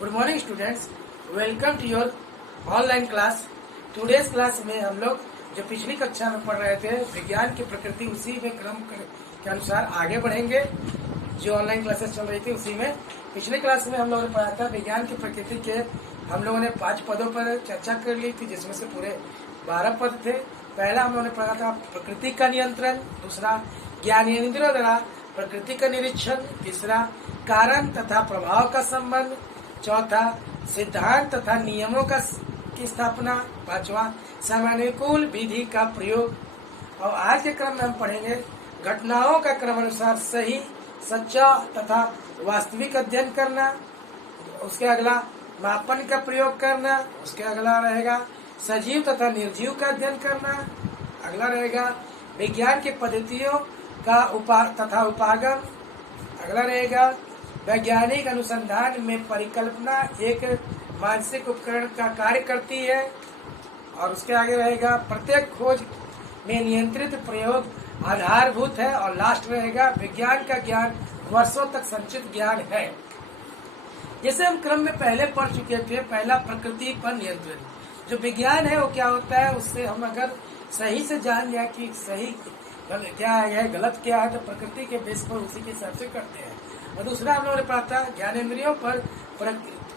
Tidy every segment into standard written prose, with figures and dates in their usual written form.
Good morning students, welcome to your online class. Today's class में हम लोग जो पिछली कक्षा में पढ़ रहे थे विज्ञान की प्रकृति, उसी में क्रम के अनुसार आगे बढ़ेंगे। जो ऑनलाइन क्लासेस चल रही थी उसी में पिछली क्लास में हम लोगों ने पढ़ा था विज्ञान की प्रकृति के। हम लोगों ने 5 पदों पर चर्चा कर ली थी, जिसमें से पूरे 12 पद थे। पहला हम लोगों ने पढ़ा था प्रकृति का नियंत्रण, दूसरा ज्ञानेंद्रियों द्वारा प्रकृति का निरीक्षण, तीसरा कारण तथा प्रभाव का संबंध, चौथा सिद्धांत तथा नियमों की स्थापना, पांचवा समयानुकूल विधि का प्रयोग। और आज के क्रम में हम पढ़ेंगे घटनाओं का क्रमानुसार सही, सच्चा तथा वास्तविक अध्ययन करना। उसके अगला मापन का प्रयोग करना। उसके अगला रहेगा सजीव तथा निर्जीव का अध्ययन करना। अगला रहेगा विज्ञान की पद्धतियों का तथा उपागम। अगला रहेगा वैज्ञानिक अनुसंधान में परिकल्पना एक मानसिक उपकरण का कार्य करती है। और उसके आगे रहेगा प्रत्येक खोज में नियंत्रित प्रयोग आधारभूत है। और लास्ट रहेगा विज्ञान का ज्ञान वर्षों तक संचित ज्ञान है। जैसे हम क्रम में पहले पढ़ चुके थे, पहला प्रकृति पर नियंत्रण। जो विज्ञान है वो क्या होता है, उससे हम अगर सही से जान जाए कि सही क्या है गलत क्या है, तो प्रकृति के बेस पर उसी के हिसाब से करते हैं। और दूसरा हम लोगों ने पढ़ा था ज्ञानेंद्रियों पर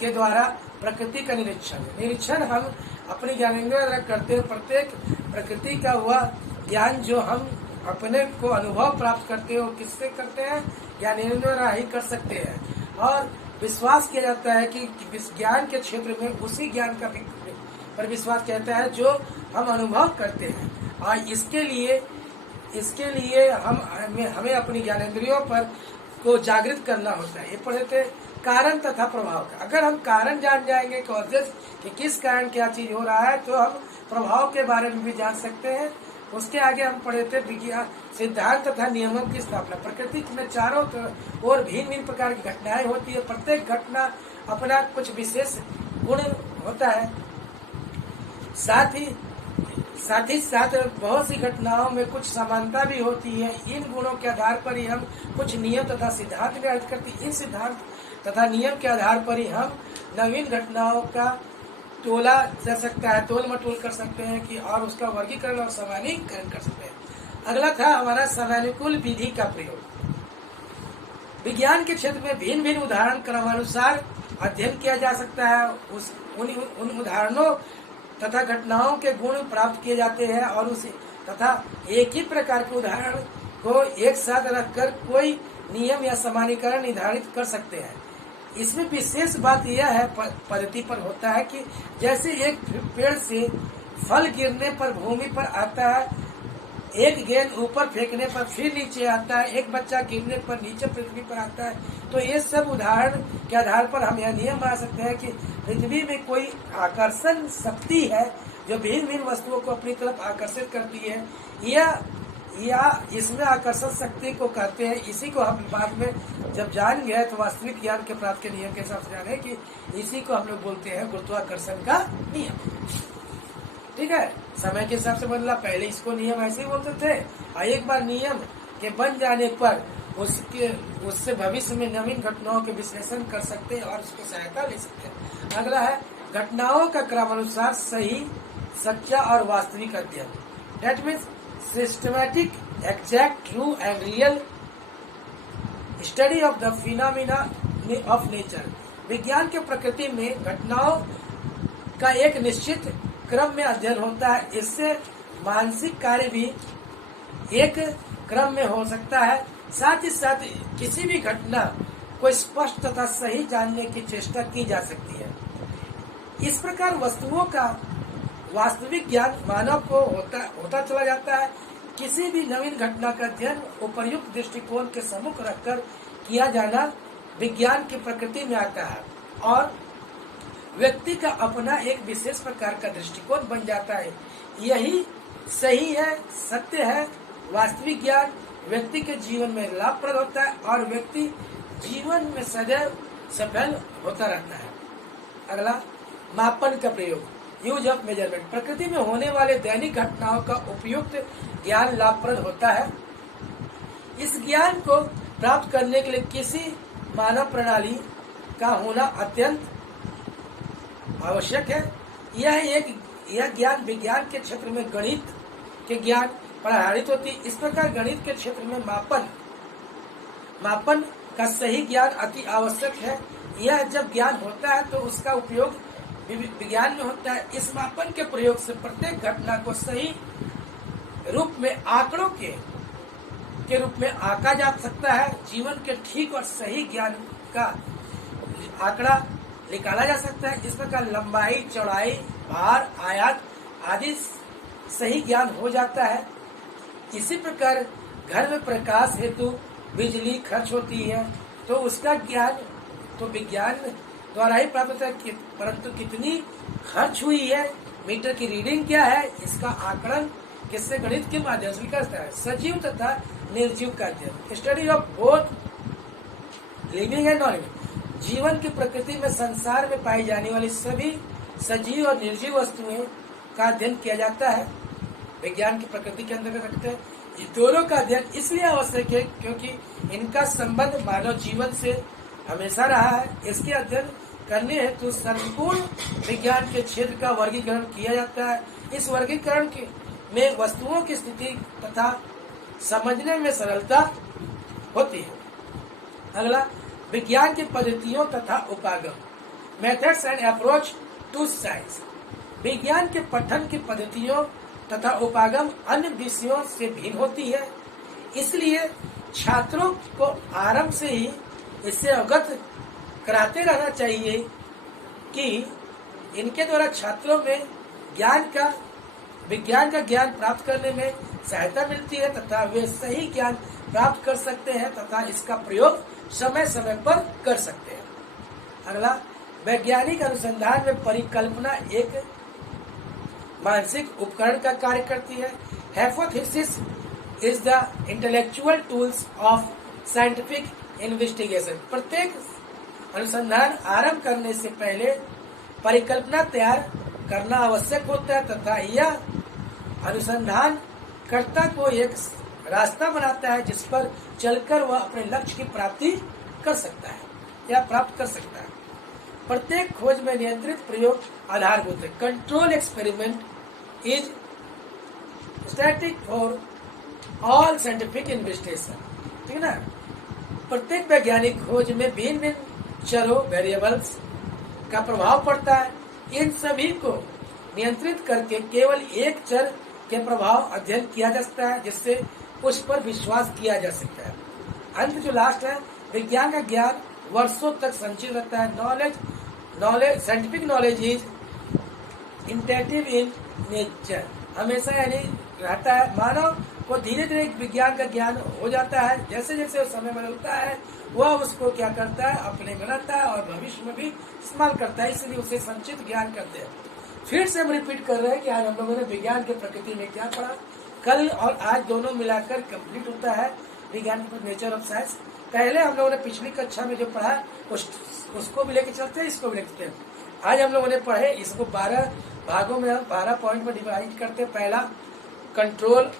के द्वारा प्रकृति का निरीक्षण हम अपनी ज्ञानेंद्रियों द्वारा करते हैं। प्रत्येक प्रकृति का हुआ ज्ञान जो हम अपने को अनुभव प्राप्त करते हैं, वो किससे करते हैं? ज्ञानेंद्रियों द्वारा ही कर सकते हैं। और विश्वास किया जाता है कि विज्ञान के क्षेत्र में उसी ज्ञान का पर विश्वास कहता है जो हम अनुभव करते हैं। और इसके लिए हमें अपनी ज्ञानेंद्रियों पर को जागृत करना होता है। ये पढ़े थे कारण तथा प्रभाव का। अगर हम कारण जान जाएंगे कॉजेस कि किस कारण क्या चीज हो रहा है, तो हम प्रभाव के बारे में भी जान सकते हैं। उसके आगे हम पढ़े थे विज्ञान सिद्धांत तथा नियमों की स्थापना। प्रकृति में चारों और भिन्न भिन्न प्रकार की घटनाएं होती है। प्रत्येक घटना अपना कुछ विशेष गुण होता है। साथ ही बहुत सी घटनाओं में कुछ समानता भी होती है। इन गुणों के आधार पर ही हम कुछ नियम तथा सिद्धांत निर्धारित करते हैं। इन सिद्धांत तथा नियम के आधार पर ही हम नवीन घटनाओं का तोला जा सकता है, तोल मटोल कर सकते हैं कि और उसका वर्गीकरण और सामान्यीकरण कर सकते हैं। अगला था हमारा समयानुकूल विधि का प्रयोग। विज्ञान के क्षेत्र में भिन्न भिन्न उदाहरण क्रमानुसार अध्ययन किया जा सकता है। उन उदाहरणों तथा घटनाओं के गुण प्राप्त किए जाते हैं और उसे तथा एक ही प्रकार के उदाहरण को एक साथ रखकर कोई नियम या सामान्यीकरण निर्धारित कर सकते हैं। इसमें विशेष बात यह है पद्धति पर होता है कि जैसे एक पेड़ से फल गिरने पर भूमि पर आता है, एक गेंद ऊपर फेंकने पर फिर नीचे आता है, एक बच्चा गिरने पर नीचे पृथ्वी पर आता है। तो ये सब उदाहरण के आधार पर हम यह नियम बना सकते हैं कि पृथ्वी में कोई आकर्षण शक्ति है जो भिन्न भिन्न वस्तुओं को अपनी तरफ आकर्षित करती है, या इसमें आकर्षण शक्ति को कहते हैं। इसी को हम बाद में जब जान गए तो वास्तविक ज्ञान के प्राप्त के नियम के हिसाब से जाने कि इसी को हम लोग बोलते हैं गुरुत्वाकर्षण का नियम। ठीक है, समय के हिसाब से बदला। पहले इसको नियम ऐसे ही बोलते थे, और एक बार नियम के बन जाने पर उससे भविष्य में नवीन घटनाओं के विश्लेषण कर सकते हैं और उसको सहायता ले सकते हैं। अगला है घटनाओं का क्रमानुसार सही, सच्चा और वास्तविक अध्ययन। That means systematic, exact, true and real study of the phenomena of nature. विज्ञान के प्रकृति में घटनाओं का एक निश्चित क्रम में अध्ययन होता है। इससे मानसिक कार्य भी एक क्रम में हो सकता है। साथ ही साथ किसी भी घटना को स्पष्ट तथा सही जानने की चेष्टा की जा सकती है। इस प्रकार वस्तुओं का वास्तविक ज्ञान मानव को होता चला जाता है। किसी भी नवीन घटना का अध्ययन उपर्युक्त दृष्टिकोण के सम्मुख रखकर किया जाना विज्ञान की प्रकृति में आता है और व्यक्ति का अपना एक विशेष प्रकार का दृष्टिकोण बन जाता है। यही सही है, सत्य है। वास्तविक ज्ञान व्यक्ति के जीवन में लाभप्रद होता है और व्यक्ति जीवन में सदैव सफल होता रहता है। अगला मापन का प्रयोग, यूज ऑफ मेजरमेंट। प्रकृति में होने वाले दैनिक घटनाओं का उपयुक्त ज्ञान लाभप्रद होता है। इस ज्ञान को प्राप्त करने के लिए किसी मानव प्रणाली का होना अत्यंत आवश्यक है। यह ज्ञान विज्ञान के क्षेत्र में गणित के ज्ञान पर आधारित होती है। इस प्रकार गणित के क्षेत्र में मापन का सही ज्ञान अति आवश्यक है। यह जब ज्ञान होता है तो उसका उपयोग विज्ञान में होता है। इस मापन के प्रयोग से प्रत्येक घटना को सही रूप में आंकड़ों के रूप में आंका जा सकता है। जीवन के ठीक और सही ज्ञान का आंकड़ा निकाला जा सकता है। इस प्रकार लंबाई, चौड़ाई, भार, आयत आदि सही ज्ञान हो जाता है। इसी प्रकार घर में प्रकाश हेतु बिजली खर्च होती है तो उसका ज्ञान तो विज्ञान द्वारा ही प्राप्त होता है, परंतु कितनी खर्च हुई है, मीटर की रीडिंग क्या है, इसका आकलन किससे? गणित के माध्यम से करता है। सजीव तथा निर्जीव का अध्ययन, study of both living and non living. जीवन की प्रकृति में संसार में पाई जाने वाली सभी सजीव और निर्जीव वस्तुएं का अध्ययन किया जाता है। विज्ञान की प्रकृति के अंतर्गत रखते हैं। ये दोनों का अध्ययन इसलिए आवश्यक है क्योंकि इनका संबंध मानव जीवन से हमेशा रहा है। इसके अध्ययन करने हेतु संपूर्ण विज्ञान के क्षेत्र का वर्गीकरण किया जाता है। इस वर्गीकरण में वस्तुओं की स्थिति तथा समझने में सरलता होती है। अगला, विज्ञान की पद्धतियों तथा उपागम, methods and approach to science. विज्ञान के पठन की पद्धतियों तथा उपागम अन्य विषयों से भिन्न होती है, इसलिए छात्रों को आरंभ से ही इससे अवगत कराते रहना चाहिए कि इनके द्वारा छात्रों में विज्ञान का ज्ञान प्राप्त करने में सहायता मिलती है तथा वे सही ज्ञान प्राप्त कर सकते हैं तथा इसका प्रयोग समय समय पर कर सकते हैं। अगला, वैज्ञानिक अनुसंधान में परिकल्पना एक मानसिक उपकरण का कार्य करती है। Hypothesis is the intellectual tools of scientific investigation. प्रत्येक अनुसंधान आरंभ करने से पहले परिकल्पना तैयार करना आवश्यक होता है तथा यह अनुसंधान कर्ता को एक रास्ता बनाता है जिस पर चलकर वह अपने लक्ष्य की प्राप्ति कर सकता है या प्राप्त कर सकता है। प्रत्येक खोज में नियंत्रित प्रयोग आधारभूत है। Control experiment is static for all scientific investigation. ठीक है ना। प्रत्येक वैज्ञानिक खोज में भिन्न भिन्न चरों वेरिएबल्स का प्रभाव पड़ता है। इन सभी को नियंत्रित करके केवल एक चर के प्रभाव अध्ययन किया जा सकता है जिससे उस पर विश्वास किया जा सकता है। अंत जो लास्ट है, विज्ञान का ज्ञान वर्षों तक संचित रहता है। Knowledge scientific knowledge is intuitive in nature. हमेशा यानी रहता है। मानव को धीरे धीरे विज्ञान का ज्ञान हो जाता है। जैसे जैसे समय बदलता है वह उसको क्या करता है, अपने बनाता है और भविष्य में भी इस्तेमाल करता है, इसलिए उसे संचित ज्ञान करते हैं। फिर से हम रिपीट कर रहे हैं कि आज हम लोगों ने विज्ञान की प्रकृति में क्या पढ़ा। कल और आज दोनों मिलाकर कंप्लीट होता है विज्ञान की नेचर ऑफ साइंस। पहले हम लोगों ने पिछली कक्षा में जो पढ़ा उसको भी लेके चलते हैं, इसको भी लेके चलते हैं। आज हम लोगों ने पढ़े, इसको 12 भागों में 12 पॉइंट में डिवाइड करते हैं। पहला, कंट्रोल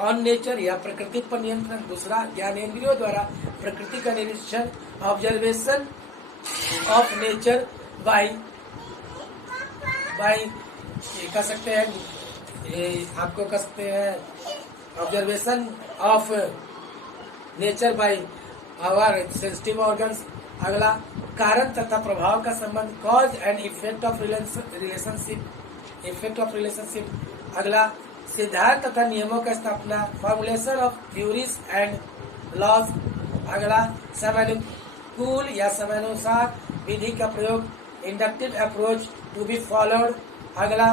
ऑन नेचर या प्रकृति पर नियंत्रण। दूसरा, ज्ञानेंद्रियों द्वारा प्रकृति का निरीक्षण, ऑब्जर्वेशन ऑफ नेचर बाय कह सकते हैं, आपको कह सकते हैं observation of nature by our sensitive organs. अगला, कारण तथा प्रभाव का संबंध, cause and effect of relationship. अगला, सिद्धांत तथा नियमों का स्थापना, formulation of theories and laws. अगला, समयानुकूल या समयानुसार विधि का प्रयोग, inductive approach to be followed. अगला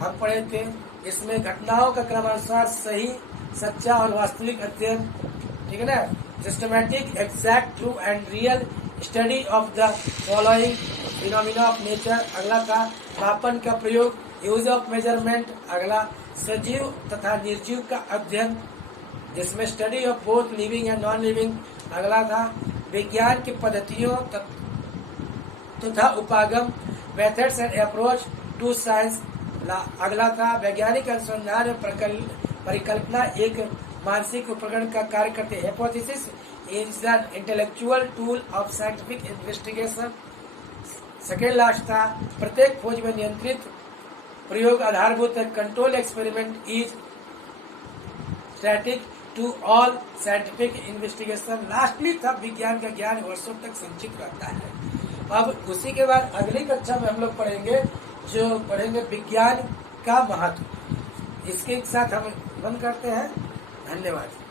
हम पढ़े थे, इसमें घटनाओं का क्रमानुसार सही, सच्चा और वास्तविक अध्ययन। ठीक है ना। Systematic, exact, true and real study of the following phenomena of nature. अगला था मापन का प्रयोग, यूज ऑफ मेजरमेंट। अगला, सजीव तथा निर्जीव का अध्ययन जिसमें study of both living and non living. अगला था विज्ञान की पद्धतियों तथा उपागम, methods and approach to science. अगला था वैज्ञानिक अनुसंधान में परिकल्पना एक मानसिक उपकरण का कार्य करते हैं। Hypothesis is an intellectual tool of scientific investigation. Second last था, प्रत्येक खोज में नियंत्रित प्रयोग आधारभूत है। Control experiment is static to all scientific investigation. Lastly था, विज्ञान का ज्ञान वर्षों तक संचित रहता है। अब उसी के बाद अगली कक्षा में हम लोग पढ़ेंगे विज्ञान का महत्व। इसके साथ हम बंद करते हैं। धन्यवाद।